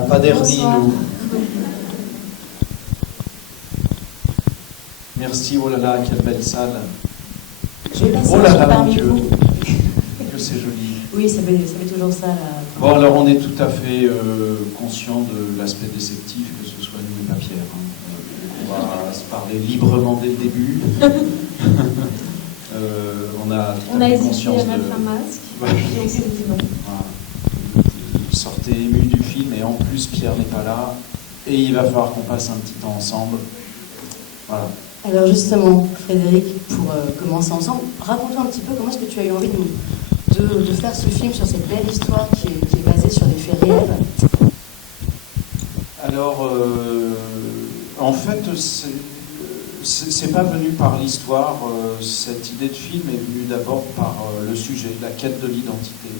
n'a pas d'hernie, nous. Merci, oh là là, quelle belle salle. Je vais passer Oh là là, parmi mon Dieu, vous. que c'est joli. Oui, ça fait toujours ça. Là. Bon, alors on est tout à fait conscient de l'aspect déceptif, que ce soit nous et pas Pierre. On va se parler librement dès le début. On a hésité conscience à mettre de... un masque, Ouais. et on s'est dit non. Voilà. Sortez ému du film, et en plus Pierre n'est pas là, et il va falloir qu'on passe un petit temps ensemble. Voilà. Alors justement, Frédéric, pour commencer ensemble, raconte-nous un petit peu comment est-ce que tu as eu envie de faire ce film sur cette belle histoire qui est basée sur des faits réels. Alors, en fait, c'est pas venu par l'histoire. Cette idée de film est venue d'abord par le sujet, la quête de l'identité.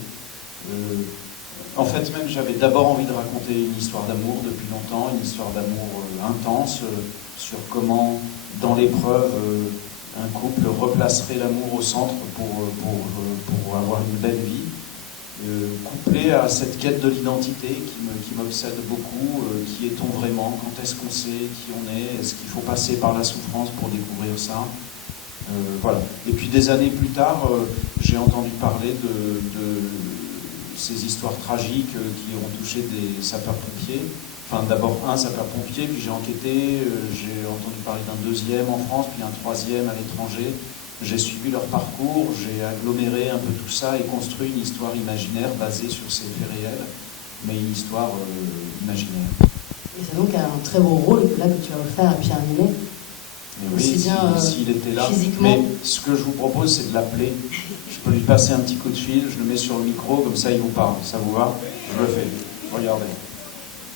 En fait, même, j'avais d'abord envie de raconter une histoire d'amour depuis longtemps, une histoire d'amour intense, sur comment, dans l'épreuve, un couple replacerait l'amour au centre pour avoir une belle vie. Couplé à cette quête de l'identité qui m'obsède beaucoup, qui est-on vraiment, quand est-ce qu'on sait qui on est qu'il faut passer par la souffrance pour découvrir ça, voilà. Et puis des années plus tard, j'ai entendu parler de ces histoires tragiques qui ont touché des sapeurs-pompiers, enfin d'abord un sapeur-pompier, puis j'ai enquêté, j'ai entendu parler d'un deuxième en France, puis un troisième à l'étranger. J'ai suivi leur parcours, j'ai aggloméré un peu tout ça et construit une histoire imaginaire basée sur ces faits réels, mais une histoire imaginaire. Et c'est donc un très beau rôle là que tu vas faire à Pierre Ninet. Oui, s'il était là. Physiquement. Mais ce que je vous propose, c'est de l'appeler. Je peux lui passer un petit coup de fil, je le mets sur le micro, comme ça il vous parle. Ça vous va? Je le fais. Regardez.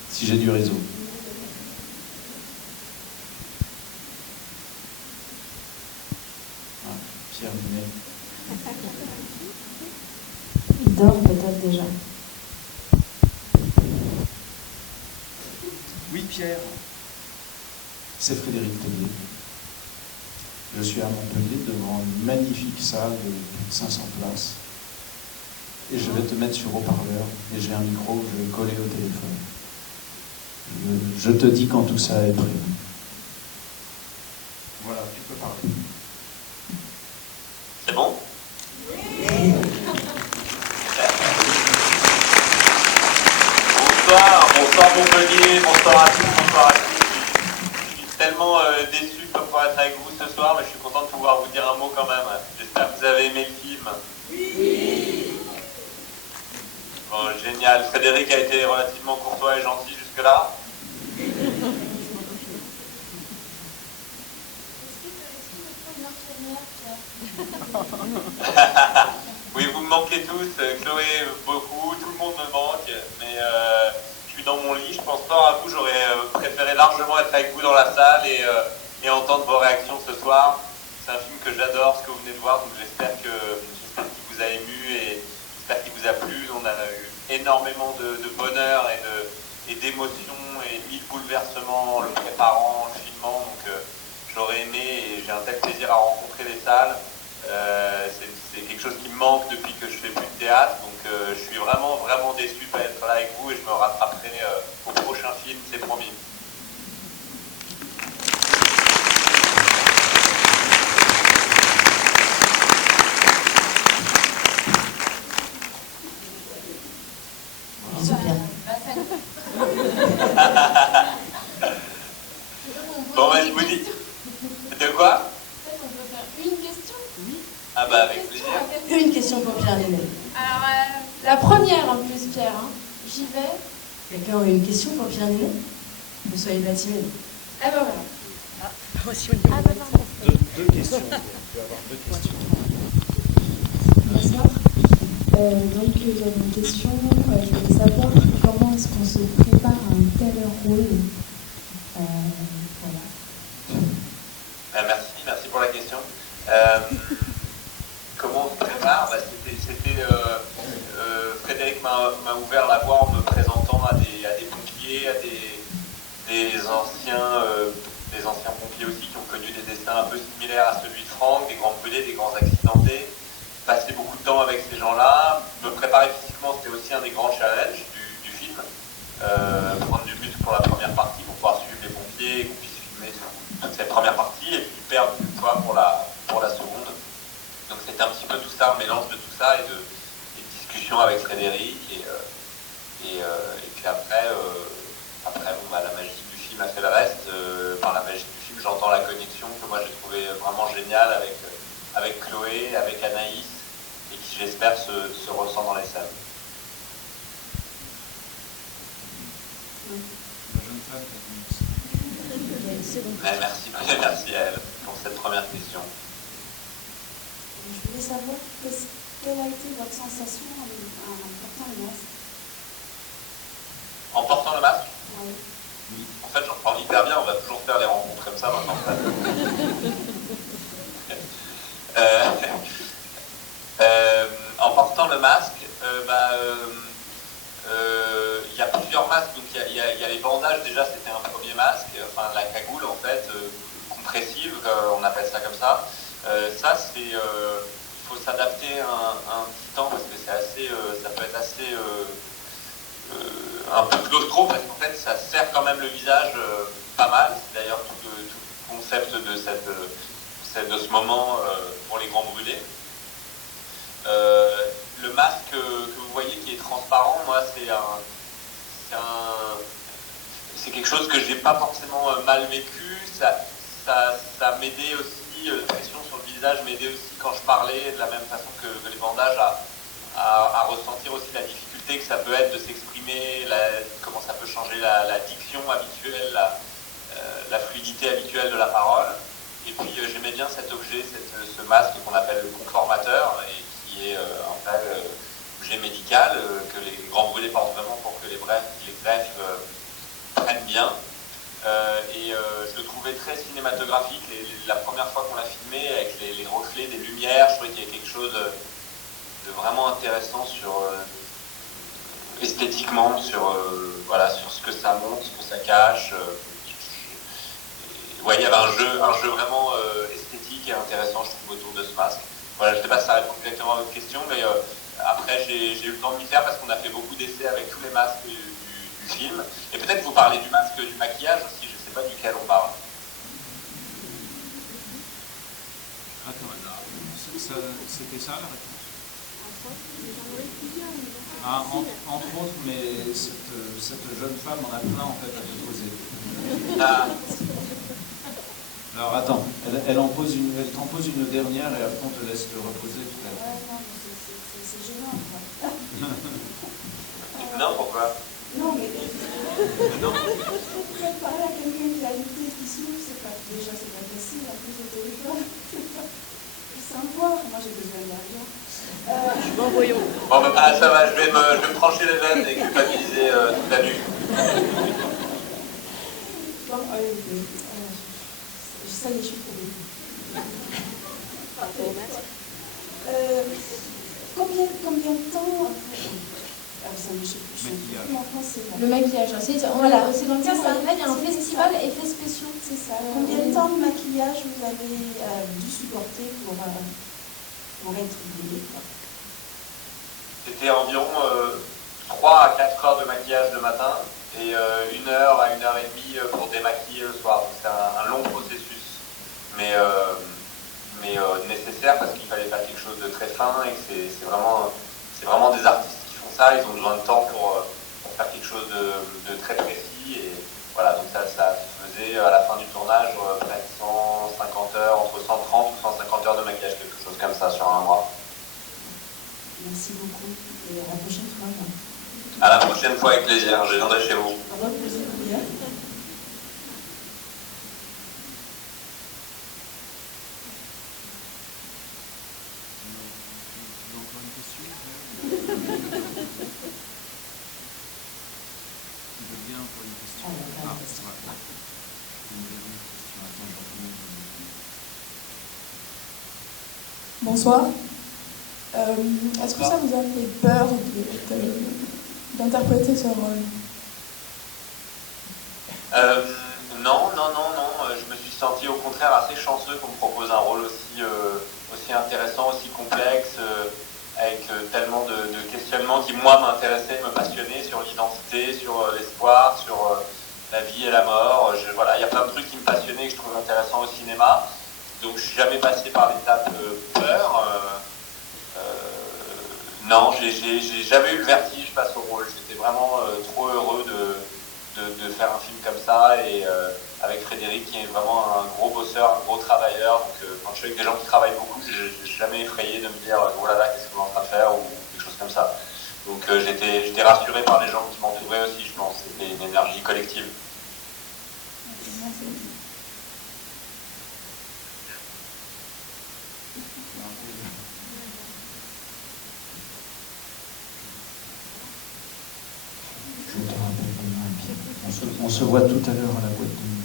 Si j'ai du réseau. Pierre Ninet. Il dort peut-être déjà. Oui, Pierre. C'est Frédéric Tellier. Je suis à Montpellier devant une magnifique salle de plus de 500 places. Et je vais te mettre sur haut-parleur. Et j'ai un micro, je vais le coller au téléphone. Je te dis quand tout ça est prêt. Voilà, tu peux parler. C'est bon? Bonsoir Montpellier, bonsoir à tous, bonsoir à tous. Je suis tellement déçu de ne pas pouvoir être avec vous ce soir, mais je suis content de pouvoir vous dire un mot quand même. J'espère que vous avez aimé le film. Oui. Bon, génial. Frédéric a été relativement courtois et gentil jusque-là. Oui, vous me manquez tous, Chloé beaucoup, tout le monde me manque, mais je suis dans mon lit, je pense fort à vous, j'aurais préféré largement être avec vous dans la salle et entendre vos réactions ce soir. C'est un film que j'adore, ce que vous venez de voir, donc j'espère qu'il vous a ému et j'espère qu'il vous a plu. On a eu énormément de bonheur et d'émotions et mille bouleversements en le préparant, en le filmant, donc j'aurais aimé et j'ai un tel plaisir à rencontrer les salles. C'est quelque chose qui me manque depuis que je fais plus de théâtre, donc je suis vraiment déçu de ne pas être là avec vous et je me rattraperai au prochain film, c'est promis. Bisous Pierre. Bon ben je vous dis. De quoi? Peut-être on peut faire une question. Ah bah avec plaisir. Une question pour Pierre Ninet. Alors, la première en plus, Pierre. Hein. J'y vais. Quelqu'un a une question pour Pierre Ninet? Ne soyez pas timide. Ah bah voilà. Deux questions. Tu vas avoir deux questions. Bonsoir. Donc j'avais une question, je voulais savoir comment est-ce qu'on se prépare à un tel rôle. Voilà. Merci pour la question. Comment on se prépare? Frédéric m'a ouvert la voie en me présentant à des pompiers, à des anciens pompiers aussi qui ont connu des destins un peu similaires à celui de Franck, des grands brûlés, des grands accidentés. Passer beaucoup de temps avec ces gens-là, me préparer physiquement, c'était aussi un des grands challenges du film. prendre du muscle pour la première partie pour pouvoir suivre les pompiers et qu'on puisse filmer toute cette première partie, et puis perdre du poids pour la seconde. Donc c'était un petit peu tout ça, un mélange de tout ça et de discussions avec Frédéric, et puis après, la magie du film a fait le reste. Par la magie du film, j'entends la connexion que moi j'ai trouvé vraiment géniale avec Chloé, avec Anaïs, et qui j'espère se ressent dans les scènes. Merci à elle pour cette première question. Je voulais savoir quelle a été votre sensation en portant le masque. En portant le masque, Oui. en fait, j'en parle hyper bien, on va toujours faire des rencontres comme ça maintenant. En portant le masque, il y a plusieurs masques. Donc il y a les bandages, déjà c'était un premier masque, enfin la cagoule en fait, compressive, on appelle ça comme ça. Ça c'est, il faut s'adapter un petit temps parce que c'est assez, ça peut être assez un peu claustro, parce qu'en fait ça serre quand même le visage pas mal. C'est d'ailleurs tout le concept de ce moment pour les grands brûlés. Le masque que vous voyez qui est transparent, moi c'est quelque chose que j'ai pas forcément mal vécu. Ça m'aidait aussi, la pression sur le visage m'aidait aussi quand je parlais, de la même façon que les bandages, à ressentir aussi la difficulté que ça peut être de s'exprimer, comment ça peut changer la diction habituelle, la fluidité habituelle de la parole. Et puis j'aimais bien cet objet, ce masque qu'on appelle le conformateur, et qui est un vrai objet médical que les grands brûlés portent vraiment pour que les greffes prennent bien. Je le trouvais très cinématographique. La première fois qu'on l'a filmé, avec les reflets des lumières, je trouvais qu'il y avait quelque chose de vraiment intéressant esthétiquement, sur ce que ça montre, ce que ça cache. Il y avait un jeu vraiment esthétique et intéressant, je trouve, autour de ce masque. Voilà, je ne sais pas si ça répond exactement à votre question, mais après j'ai eu le temps de m'y faire parce qu'on a fait beaucoup d'essais avec tous les masques du film. Et peut-être vous parlez du masque du maquillage aussi, je ne sais pas duquel on parle. Attends, c'était ça la réponse? Entre autres, mais cette jeune femme en a plein en fait à te poser. Alors attends, elle t'en pose une dernière et après on te laisse te reposer tout à l'heure. Non, mais c'est gênant, quoi. Non, pourquoi? Non, mais préparer à quelqu'un qui a une tête qui s'ouvre, c'est pas facile, en plus au téléphone. C'est un voir, moi j'ai besoin d'argent. Voyons. Bon, ça va, je vais me trancher les veines et culpabiliser toute la nuit. Bon, ça y est, je suis trouvée. Combien de temps Le maquillage, c'est dans le cadre, là il y a un festival effets spéciaux. C'est ça. Combien de temps de maquillage vous avez dû supporter pour être brûlé? C'était environ 3 à 4 heures de maquillage le matin et 1 heure à 1 heure et demie pour démaquiller le soir. C'est un long processus, mais nécessaire parce qu'il fallait faire quelque chose de très fin et que c'est vraiment des artistes qui font ça. Ils ont besoin de temps pour faire quelque chose de très précis. Et voilà, donc ça se faisait à la fin du tournage près de 150 heures, entre 130 ou 150 heures de maquillage, quelque chose comme ça sur un mois. Merci beaucoup et à la prochaine fois. À la prochaine fois, avec plaisir. Je viendrai chez vous. Au revoir, plaisir. Bonsoir. Est-ce que ça vous a fait peur d'interpréter ce rôle? Non. Je me suis senti au contraire assez chanceux qu'on me propose un rôle aussi intéressant, aussi complexe, avec tellement de questionnements qui, moi, m'intéressaient, me passionnaient sur l'identité, sur l'espoir, sur la vie et la mort. Voilà, il y a plein de trucs qui me passionnaient et que je trouvais intéressants au cinéma. Donc, je suis jamais passé par l'étape peur. Non, j'ai jamais eu le vertige face au rôle. J'étais vraiment trop heureux de faire un film comme ça et avec Frédéric qui est vraiment un gros bosseur, un gros travailleur. Donc quand je suis avec des gens qui travaillent beaucoup, je suis jamais effrayé de me dire oh là là, qu'est-ce qu'on est en train de faire ou quelque chose comme ça. Donc j'étais rassuré par les gens qui m'entouraient aussi, je pense. C'était une énergie collective. Merci. Je te rappelle demain, on se voit tout à l'heure à la boîte de nuit.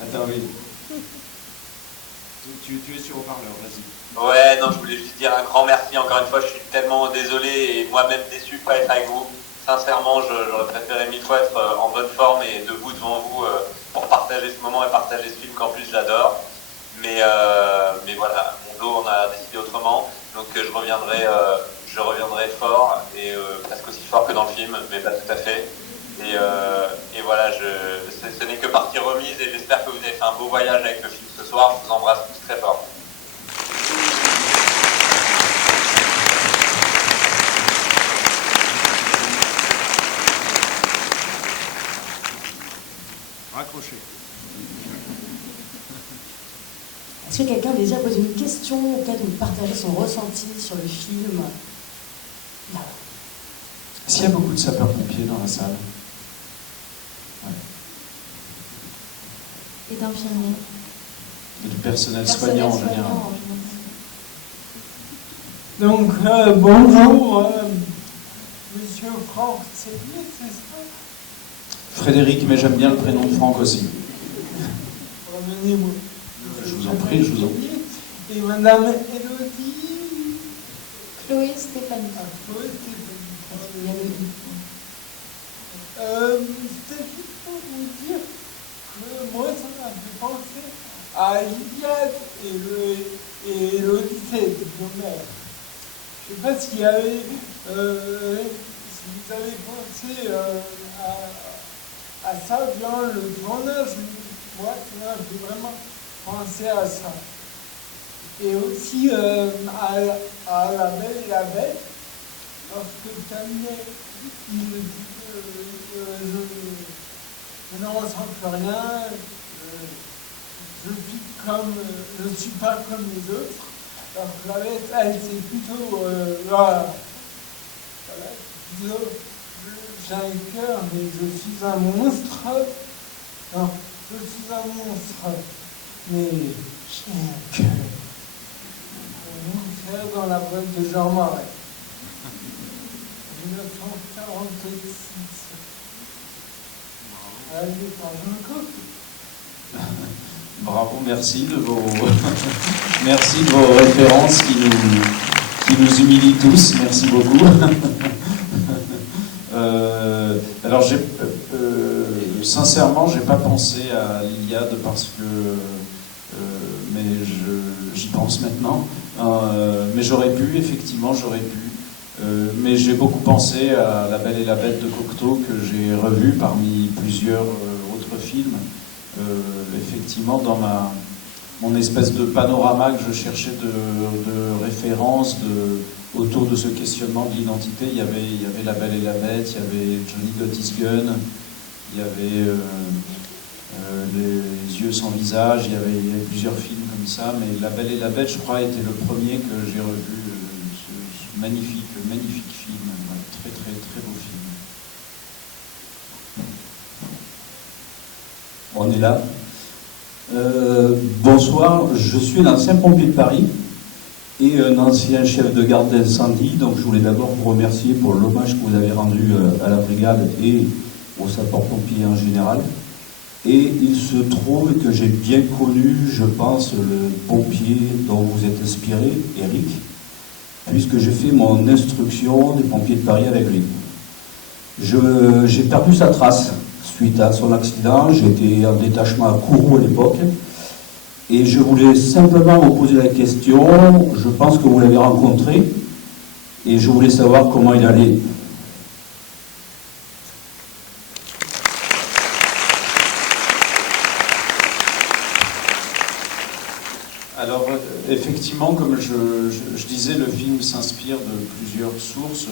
Attends, oui. Tu es sur haut-parleur, vas-y. Ouais, non, je voulais juste dire un grand merci. Encore une fois, je suis tellement désolé et moi-même déçu de ne pas être avec vous. Sincèrement, j'aurais préféré 1000 fois être en bonne forme et debout devant vous pour partager ce moment et partager ce film qu'en plus j'adore. Mais voilà, mon dos on a décidé autrement. Donc je reviendrai fort et presque aussi fort que dans le film, mais pas tout à fait. Et voilà, ce n'est que partie remise et j'espère que vous avez fait un beau voyage avec le film ce soir. Je vous embrasse tous très fort. Raccroché. Est-ce que quelqu'un a déjà posé une question ou peut-être nous partager son ressenti sur le film? Là. Est-ce qu'il y a beaucoup de sapeurs-pompiers dans la salle? Ouais. Et d'infirmiers. Et du personnel soignant en général. Donc, bonjour, Monsieur Franck, c'est ça? Frédéric, mais j'aime bien le prénom de Franck aussi. Revenez-moi. Je vous en prie, je vous en prie. Et Madame Elodie. Chloé Stéphanie. Chloé Stéphanie. Yannick. C'était juste pour vous dire que moi, ça m'a fait penser à Iliade et l'Odyssée d'Homère. Je ne sais pas s'il y avait, si vous avez pensé à ça durant le tournage. Moi, ça m'a fait vraiment penser à ça. Et aussi à La Belle et la Bête, parce que Tamier, il me dit je ne ressens plus rien, je ne suis pas comme les autres. Alors que la Bête, elle, c'est plutôt, j'ai un cœur, mais je suis un monstre. Non, je suis un monstre, mais j'ai un cœur. Un cœur dans la boîte de Jean Marais. 1946. Allez, par Jean-Coq. Bravo, merci de vos, merci de vos références qui nous humilient tous. Merci beaucoup. Alors, sincèrement, j'ai pas pensé à l'Iliade parce que, mais j'y pense maintenant. Mais j'aurais pu, effectivement, mais j'ai beaucoup pensé à La Belle et la Bête de Cocteau que j'ai revu parmi plusieurs autres films. Effectivement, dans mon espèce de panorama que je cherchais de références autour de ce questionnement de l'identité, il y avait La Belle et la Bête, il y avait Johnny Got His Gun, il y avait Les Yeux sans visage, il y avait plusieurs films comme ça, mais La Belle et la Bête, je crois, était le premier que j'ai revu, ce magnifique film, très très très beau film. On est là. Bonsoir, je suis un ancien pompier de Paris et un ancien chef de garde d'incendie, donc je voulais d'abord vous remercier pour l'hommage que vous avez rendu à la brigade et aux sapeurs-pompiers en général. Et il se trouve que j'ai bien connu, je pense, le pompier dont vous êtes inspiré, Eric, puisque j'ai fait mon instruction des pompiers de Paris avec lui. J'ai perdu sa trace suite à son accident. J'étais en détachement à Kourou à l'époque. Et je voulais simplement vous poser la question, je pense que vous l'avez rencontré, et je voulais savoir comment il allait. Alors, effectivement, comme je disais, le film s'inspire de plusieurs sources.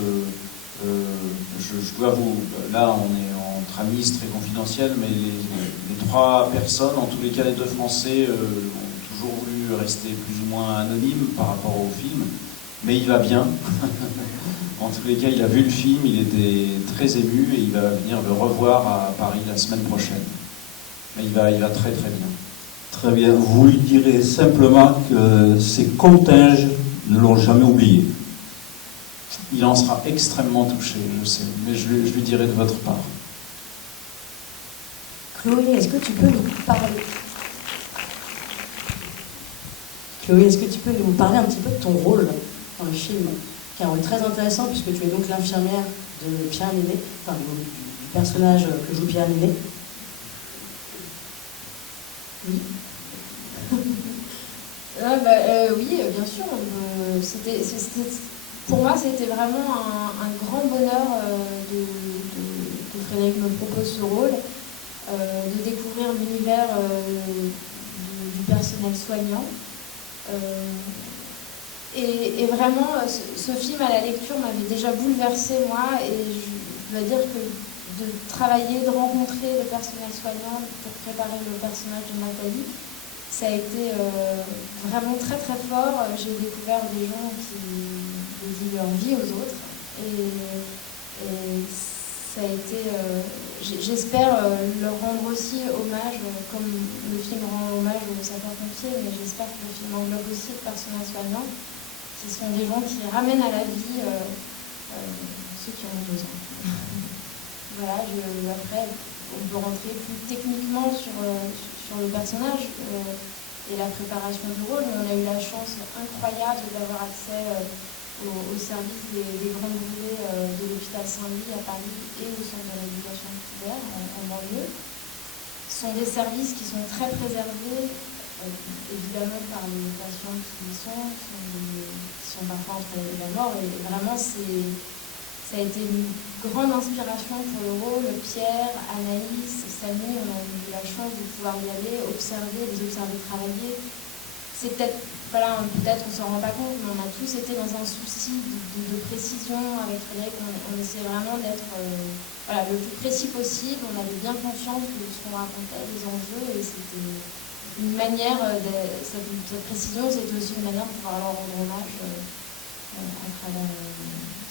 Je dois vous... Là, on est entre amis, c'est très confidentiel, mais les trois personnes, en tous les cas les deux Français, ont toujours voulu rester plus ou moins anonymes par rapport au film. Mais il va bien. En tous les cas, il a vu le film, il était très ému et il va venir le revoir à Paris la semaine prochaine. Mais il va très très bien. Très bien. Vous lui direz simplement que ses continges ne l'ont jamais oublié. Il en sera extrêmement touché, je sais, mais je lui dirai de votre part. Chloé, est-ce que tu peux nous parler un petit peu de ton rôle dans le film, qui est un rôle très intéressant puisque tu es donc l'infirmière de Pierre Ninet, enfin du personnage que joue Pierre Ninet. Oui. Oui, bien sûr. Pour moi, c'était vraiment un grand bonheur que Frédéric me propose ce rôle, de découvrir l'univers du personnel soignant. Et vraiment, ce film à la lecture m'avait déjà bouleversée, moi, et je dois dire que de travailler, de rencontrer le personnel soignant pour préparer le personnage de Nathalie, ça a été vraiment très très fort. J'ai découvert des gens qui dédient leur vie aux autres, et ça a été, j'espère leur rendre aussi hommage, comme le film rend hommage aux sapeurs-pompiers, mais j'espère que le film englobe aussi le personnel soignant, qui sont des gens qui ramènent à la vie ceux qui en ont besoin. Voilà, après, on peut rentrer plus techniquement sur le personnage et la préparation du rôle, mais on a eu la chance incroyable d'avoir accès au service des grands brûlés de l'hôpital Saint-Louis à Paris et au centre de rééducation nucléaire en banlieue. Ce sont des services qui sont très préservés, évidemment par les patients qui y sont, qui sont parfois entre la vie et la mort, et vraiment ça a été une grande inspiration pour le rôle. Pierre, Anaïs, Samy, on a eu la chance de pouvoir y aller, les observer travailler. C'est peut-être on s'en rend pas compte, mais on a tous été dans un souci de précision avec Frédéric. On essayait vraiment d'être le plus précis possible. On avait bien conscience de ce qu'on racontait, des enjeux, et c'était une manière, cette précision, c'était aussi une manière de pouvoir leur rendre hommage à travers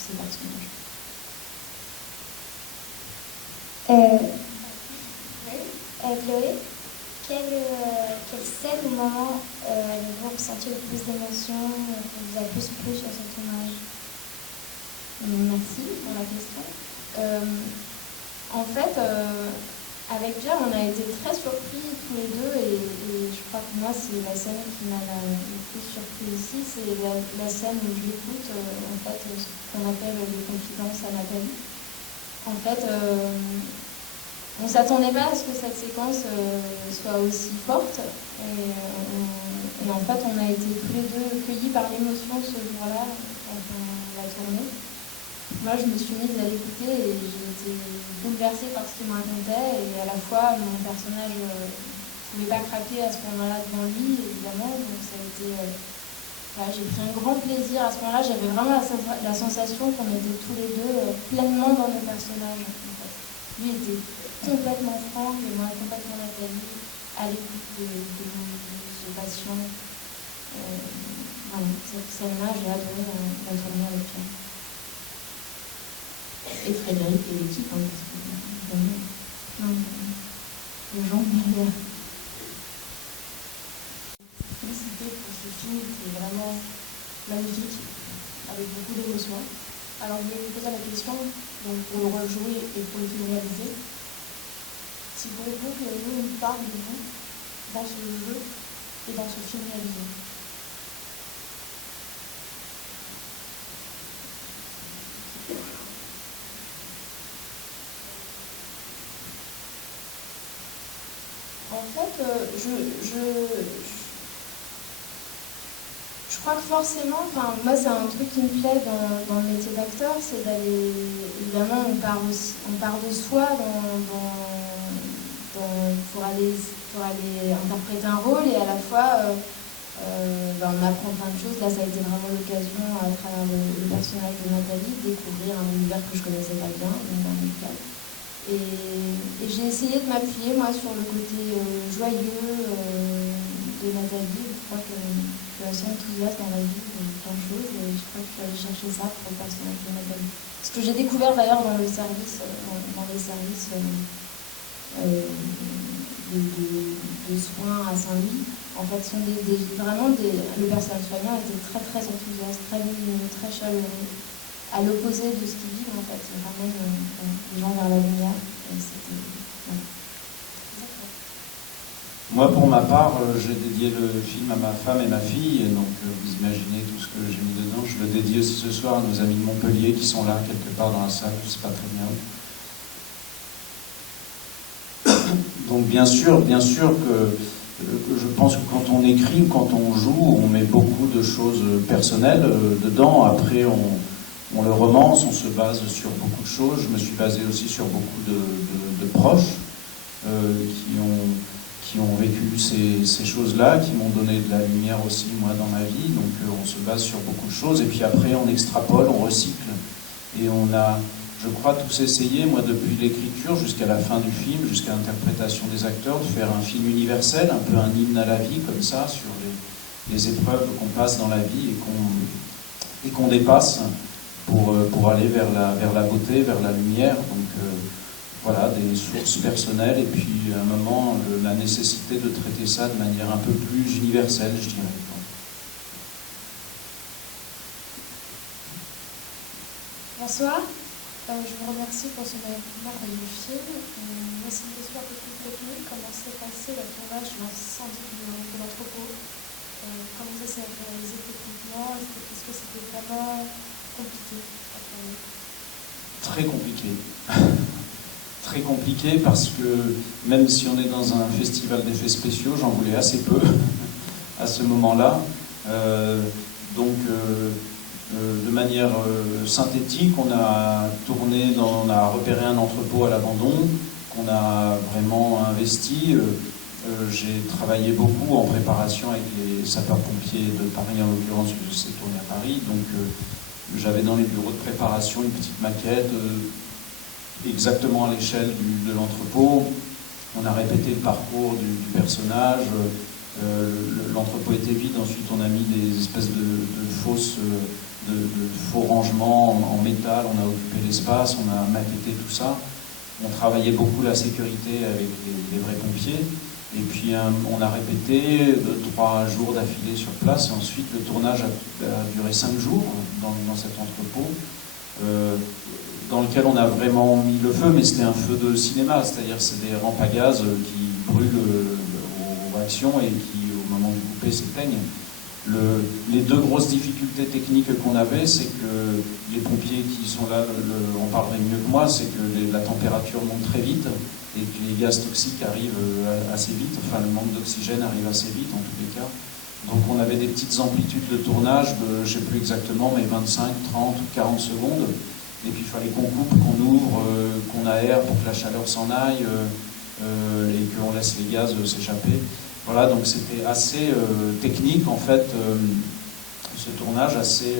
ces personnages. Chloé, quelle scène ou moment avez-vous ressenti le plus d'émotion, qui vous a plus plu sur ce tournage? Merci pour la question. En fait, avec Pierre, on a été très surpris tous les deux, et je crois que moi, c'est la scène qui m'a le plus surpris ici, c'est la scène où je l'écoute, en fait, ce qu'on appelle les confidences à Nathalie. En fait, on ne s'attendait pas à ce que cette séquence soit aussi forte, et en fait, on a été tous les deux cueillis par l'émotion ce jour-là, quand on l'a tournée. Moi, je me suis mise à l'écouter et j'ai été bouleversée par ce qu'il me racontait, et à la fois, mon personnage ne pouvait pas craquer à ce moment-là devant lui, évidemment, donc ça a été... j'ai pris un grand plaisir à ce moment-là. J'avais vraiment la sensation qu'on était tous les deux pleinement dans nos personnages. En fait. Lui était complètement franc, et moi complètement Nathalie, à l'écoute de ce patient. Cette scène-là, j'ai adoré la tournée avec Pierre. Et Frédéric et l'équipe, parce que les gens derrière. Félicité pour ce film qui est vraiment magnifique, avec beaucoup d'émotion. Alors je vais vous poser la question, donc pour le rejouer et pour le film réalisé, si pourriez-vous que nous une part de vous dans ce jeu et dans ce film réalisé? En fait, Je crois que forcément, moi c'est un truc qui me plaît dans le métier d'acteur, c'est d'aller, évidemment on part de soi pour aller interpréter un rôle et à la fois on apprend plein de choses. Là ça a été vraiment l'occasion à travers le personnage de Nathalie de découvrir un univers que je connaissais pas bien, l'univers médical. Et j'ai essayé de m'appuyer moi sur le côté joyeux de Nathalie. Je crois que je suis assez enthousiaste dans la vie de plein de choses et je crois que je suis allée chercher ça pour le personnage de Nathalie. Ce que j'ai découvert d'ailleurs dans le service, dans les services de soins à Saint-Louis, en fait, sont le personnel soignant était très très enthousiaste, très lumineux, très chaleureux, à l'opposé de ce qu'ils vivent en fait. Ils ramènent les gens vers la lumière. Et c'était, Moi, pour ma part, j'ai dédié le film à ma femme et ma fille, et donc vous imaginez tout ce que j'ai mis dedans. Je le dédie aussi ce soir à nos amis de Montpellier qui sont là, quelque part dans la salle, je ne sais pas très bien. Donc bien sûr que je pense que quand on écrit ou quand on joue, on met beaucoup de choses personnelles dedans. Après, on le romance, on se base sur beaucoup de choses. Je me suis basé aussi sur beaucoup de proches qui ont vécu ces choses-là, qui m'ont donné de la lumière aussi, moi, dans ma vie. Donc on se base sur beaucoup de choses. Et puis après, on extrapole, on recycle. Et on a, je crois, tous essayé, moi, depuis l'écriture jusqu'à la fin du film, jusqu'à l'interprétation des acteurs, de faire un film universel, un peu un hymne à la vie, comme ça, sur les épreuves qu'on passe dans la vie et qu'on dépasse pour aller vers la beauté, vers la lumière. Donc voilà, des sources personnelles et puis à un moment la nécessité de traiter ça de manière un peu plus universelle, je dirais. Bonsoir, je vous remercie pour ce merveilleux film. Moi, c'est une question un peu plus technique. Comment s'est passé le tournage de l'incendie de l'entrepôt? Comment ça s'est réalisé techniquement? Est-ce que c'était vraiment compliqué? Très compliqué. Très compliqué parce que même si on est dans un festival d'effets spéciaux, j'en voulais assez peu à ce moment-là. De manière synthétique, on a repéré un entrepôt à l'abandon, qu'on a vraiment investi. J'ai travaillé beaucoup en préparation avec les sapeurs-pompiers de Paris, en l'occurrence, je sais tourner à Paris. Donc j'avais dans les bureaux de préparation une petite maquette exactement à l'échelle de l'entrepôt. On a répété le parcours du personnage. L'entrepôt était vide. Ensuite, on a mis des espèces de faux rangements en métal. On a occupé l'espace. On a maquetté tout ça. On travaillait beaucoup la sécurité avec les vrais pompiers. Et puis, on a répété 2-3 jours d'affilée sur place. Et ensuite, le tournage a duré 5 jours dans cet entrepôt. Dans lequel on a vraiment mis le feu, mais c'était un feu de cinéma, c'est-à-dire c'est des rampes à gaz qui brûlent aux réactions et qui, au moment de couper, s'éteignent. Les 2 grosses difficultés techniques qu'on avait, c'est que les pompiers qui sont là en parleraient mieux que moi, c'est que la température monte très vite et que les gaz toxiques arrivent assez vite, enfin le manque d'oxygène arrive assez vite en tous les cas. Donc on avait des petites amplitudes de tournage de, je ne sais plus exactement, mais 25, 30 ou 40 secondes. Et puis il fallait qu'on coupe, qu'on ouvre, qu'on aère pour que la chaleur s'en aille et qu'on laisse les gaz s'échapper. Voilà, donc c'était assez technique en fait, ce tournage assez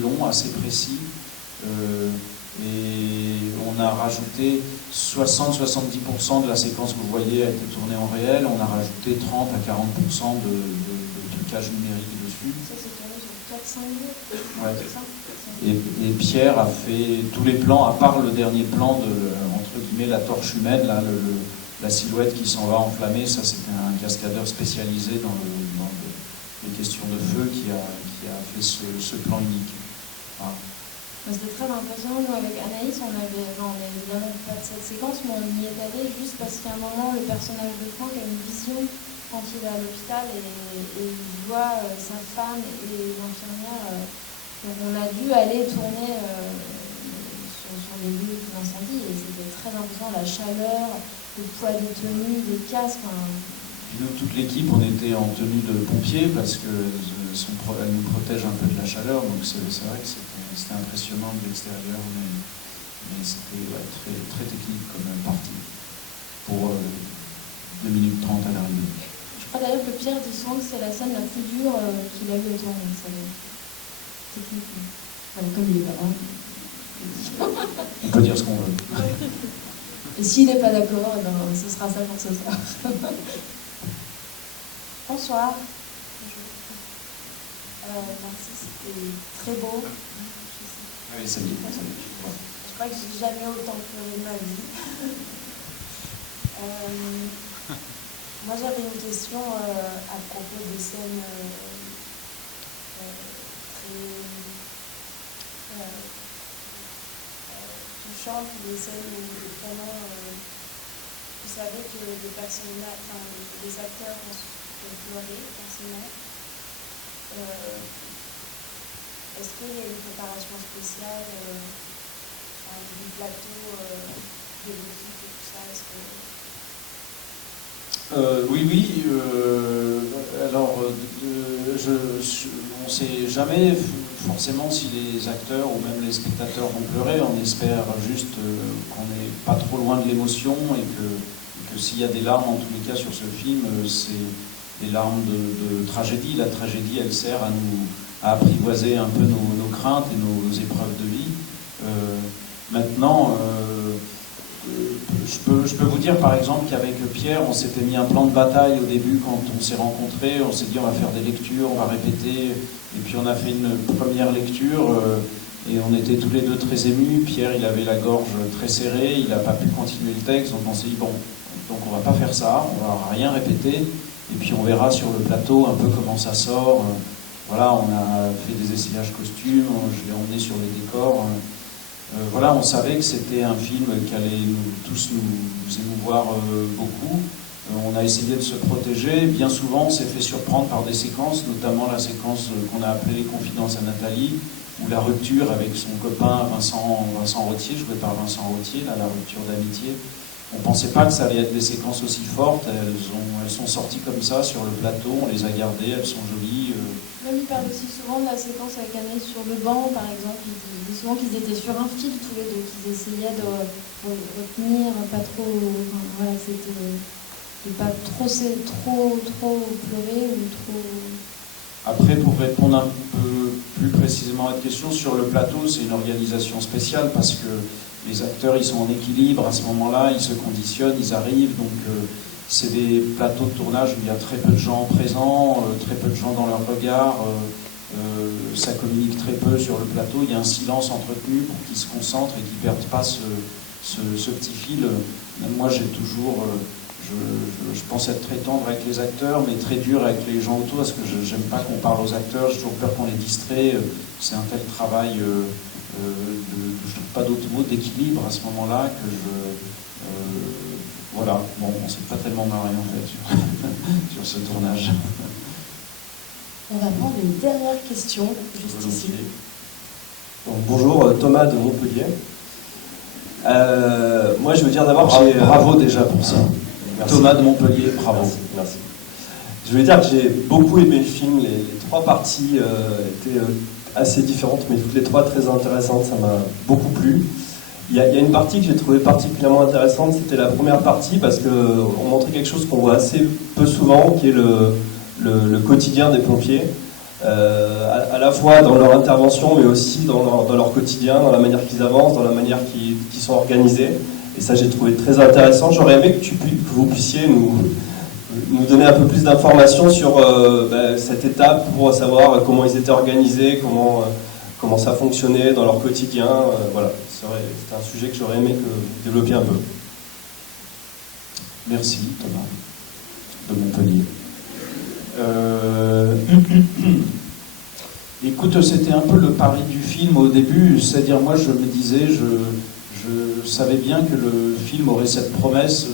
long, assez précis. Et on a rajouté 60-70% de la séquence que vous voyez a été tournée en réel. On a rajouté 30 à 40% de trucage numérique dessus. Ça s'est tourné sur 4-5 jours. Ouais. Et Pierre a fait tous les plans, à part le dernier plan de, entre guillemets, la torche humaine, là, la silhouette qui s'en va enflammer. Ça, c'était un cascadeur spécialisé dans les questions de feu qui a fait ce plan unique. Voilà. C'était très impressionnant. Nous, avec Anaïs, on n'est évidemment pas de cette séquence, mais on y est allé juste parce qu'à un moment, le personnage de Franck a une vision quand il est à l'hôpital et il voit sa femme et l'infirmière. Donc on a dû aller tourner sur les lieux d'incendie et c'était très impressionnant, la chaleur, le poids des tenues, des casques. Puis nous, toute l'équipe, on était en tenue de pompier parce que elle nous protège un peu de la chaleur, donc c'est vrai que c'était impressionnant de l'extérieur, mais c'était très, très technique comme partie pour 2 minutes 30 à l'arrivée. Je crois d'ailleurs que Pierre dit souvent que c'est la scène la plus dure qu'il a eu au tournage. Techniquement. Enfin, comme il est pas là. On peut dire ce qu'on veut. Et s'il n'est pas d'accord, eh ben, ce sera ça pour ce soir. Bonsoir. Merci, c'était très beau. Oui, ça y est. Je crois que j'ai jamais autant pleuré de ma vie. Moi, j'avais une question à propos des scènes très touchantes, des scènes où vraiment vous savez que les personnages, enfin, les acteurs ont pleuré, forcément. Est-ce qu'il y a une préparation spéciale du plateau, de l'équipe et tout ça? Oui. Alors, on ne sait jamais forcément si les acteurs ou même les spectateurs vont pleurer. On espère juste qu'on n'est pas trop loin de l'émotion et que s'il y a des larmes, en tous les cas, sur ce film, c'est des larmes de tragédie. La tragédie, elle sert à apprivoiser un peu nos craintes et nos épreuves de vie. Maintenant, je peux vous dire par exemple qu'avec Pierre, on s'était mis un plan de bataille au début quand on s'est rencontrés. On s'est dit on va faire des lectures, on va répéter. Et puis on a fait une première lecture et on était tous les deux très émus. Pierre, il avait la gorge très serrée, il n'a pas pu continuer le texte. Donc on s'est dit bon, donc on va pas faire ça, on va rien répéter. Et puis on verra sur le plateau un peu comment ça sort. Voilà, on a fait des essayages costumes, je l'ai emmené sur les décors. Voilà, on savait que c'était un film qui allait tous nous émouvoir beaucoup. On a essayé de se protéger. Bien souvent, on s'est fait surprendre par des séquences, notamment la séquence qu'on a appelée Les Confidences à Nathalie, ou la rupture avec son copain Vincent Rottier, joué par Vincent Rottier, là, la rupture d'amitié. On ne pensait pas que ça allait être des séquences aussi fortes. Elles sont sorties comme ça sur le plateau, on les a gardées, elles sont jolies. Même il parle aussi souvent de la séquence avec Anaïs sur le banc, par exemple. Il dit souvent qu'ils étaient sur un fil tous les deux, qu'ils essayaient de retenir, pas trop. Enfin, voilà, c'était de pas trop pleurer ou trop. Après, pour répondre un peu plus précisément à votre question, sur le plateau, c'est une organisation spéciale parce que les acteurs, ils sont en équilibre à ce moment-là, ils se conditionnent, ils arrivent, donc c'est des plateaux de tournage où il y a très peu de gens présents, très peu de gens dans leur regard, ça communique très peu sur le plateau, il y a un silence entretenu pour qu'ils se concentrent et qu'ils ne perdent pas ce petit fil. Moi, j'ai toujours, je pense être très tendre avec les acteurs, mais très dur avec les gens autour, parce que j'aime pas qu'on parle aux acteurs, j'ai toujours peur qu'on les distrait, c'est un tel travail je trouve pas d'autres mots d'équilibre à ce moment-là que voilà, bon, on s'est pas tellement marré en fait sur ce tournage. On va prendre une dernière question, juste ici. Bon, bonjour, Thomas de Montpellier. Moi, je veux dire d'abord que bravo déjà pour ça. Merci. Thomas de Montpellier, bravo. Merci. Je veux dire que j'ai beaucoup aimé le film. Les 3 parties étaient assez différentes, mais toutes les 3 très intéressantes. Ça m'a beaucoup plu. Il y a une partie que j'ai trouvée particulièrement intéressante, c'était la première partie, parce qu'on montrait quelque chose qu'on voit assez peu souvent, qui est le quotidien des pompiers, à la fois dans leur intervention, mais aussi dans leur quotidien, dans la manière qu'ils avancent, dans la manière qu'ils sont organisés. Et ça, j'ai trouvé très intéressant. J'aurais aimé que vous puissiez nous donner un peu plus d'informations sur cette étape pour savoir comment ils étaient organisés, comment ça fonctionnait dans leur quotidien. Voilà, c'est un sujet que j'aurais aimé que vous développiez un peu. Merci Thomas de Montpellier. Écoute, c'était un peu le pari du film au début, c'est-à-dire moi je me disais, je savais bien que le film aurait cette promesse de,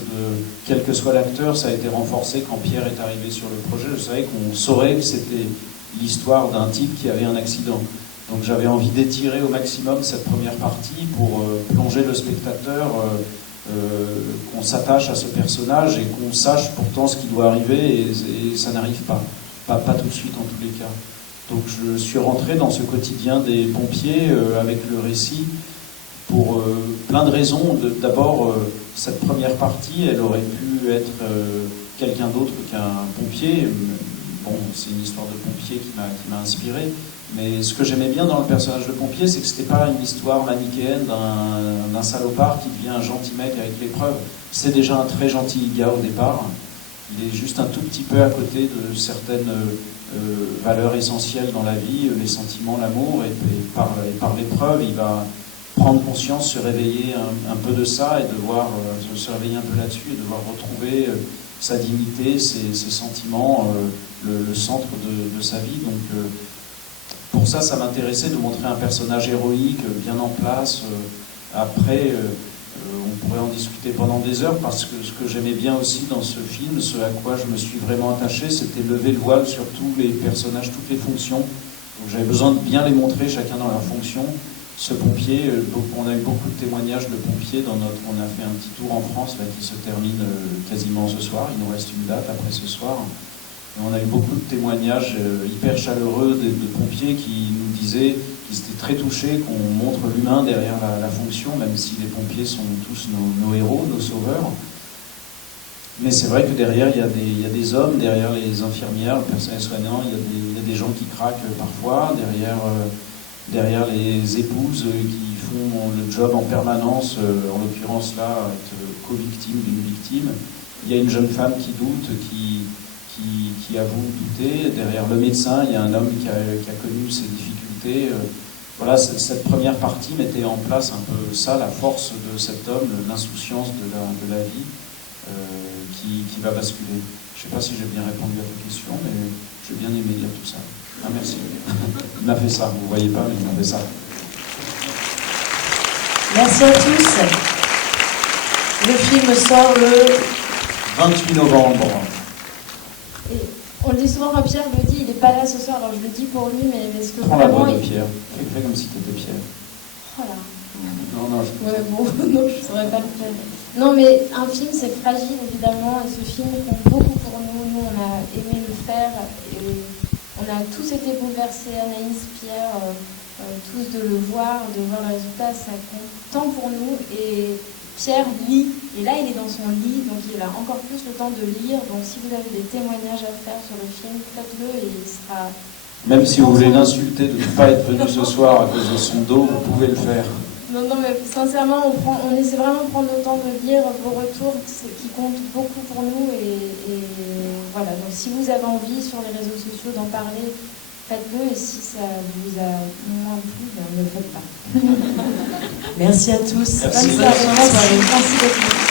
quel que soit l'acteur, ça a été renforcé quand Pierre est arrivé sur le projet, je savais qu'on saurait que c'était l'histoire d'un type qui avait un accident. Donc j'avais envie d'étirer au maximum cette première partie pour plonger le spectateur, qu'on s'attache à ce personnage et qu'on sache pourtant ce qui doit arriver et ça n'arrive pas tout de suite en tous les cas. Donc je suis rentré dans ce quotidien des pompiers avec le récit pour plein de raisons. D'abord, cette première partie, elle aurait pu être quelqu'un d'autre qu'un pompier. Bon, c'est une histoire de pompier qui m'a inspiré. Mais ce que j'aimais bien dans le personnage de pompier, c'est que c'était pas une histoire manichéenne d'un salopard qui devient un gentil mec avec l'épreuve. C'est déjà un très gentil gars au départ. Il est juste un tout petit peu à côté de certaines valeurs essentielles dans la vie, les sentiments, l'amour, et par l'épreuve, il va prendre conscience, se réveiller un peu de ça, et devoir se réveiller un peu là-dessus, et devoir retrouver sa dignité, ses sentiments, le centre de sa vie. Donc pour ça m'intéressait de montrer un personnage héroïque, bien en place. Après, on pourrait en discuter pendant des heures, parce que ce que j'aimais bien aussi dans ce film, ce à quoi je me suis vraiment attaché, c'était lever le voile sur tous les personnages, toutes les fonctions. Donc j'avais besoin de bien les montrer, chacun dans leur fonction. Ce pompier, on a eu beaucoup de témoignages de pompiers on a fait un petit tour en France là, qui se termine quasiment ce soir. Il nous reste une date après ce soir. Et on a eu beaucoup de témoignages hyper chaleureux de pompiers qui nous disaient qu'ils étaient très touchés qu'on montre l'humain derrière la fonction, même si les pompiers sont tous nos héros, nos sauveurs. Mais c'est vrai que derrière, il y a des hommes, derrière les infirmières, le personnel soignant, il y a des gens qui craquent parfois, derrière les épouses qui font le job en permanence, en l'occurrence là, être co-victime d'une victime. Il y a une jeune femme qui doute, qui avoue douter. Derrière le médecin, il y a un homme qui a connu ses difficultés. Voilà, cette première partie mettait en place un peu ça, la force de cet homme, l'insouciance de la vie qui va basculer. Je ne sais pas si j'ai bien répondu à ta question, mais j'ai bien aimé dire tout ça. Ah, merci. Il m'a fait ça, vous ne voyez pas, mais il m'a fait ça. Merci à tous. Le film sort le 28 novembre. Et on le dit souvent quand Pierre le dit, il n'est pas là ce soir, alors je le dis pour lui, mais parce que Prends la vraiment... voix de Pierre. Fais comme si tu étais Pierre. Voilà. Non, Ouais, bon, non, je ne saurais pas le faire. Non, mais un film, c'est fragile, évidemment, et ce film compte beaucoup pour nous. Nous, on a aimé le faire, et on a tous été bouleversés, Anaïs, Pierre, tous de le voir le résultat, ça compte tant pour nous. Et Pierre lit, et là, il est dans son lit, donc il a encore plus le temps de lire. Donc, si vous avez des témoignages à faire sur le film, faites-le, et il sera... Même si vous voulez l'insulter de ne pas être venu ce soir à cause de son dos, vous pouvez le faire. Non, mais sincèrement, on essaie vraiment de prendre le temps de lire vos retours qui comptent beaucoup pour nous. Et voilà, donc si vous avez envie sur les réseaux sociaux d'en parler, faites-le. Et si ça vous a moins plu, ben, ne le faites pas. Merci à tous. Merci. Merci d'être venus.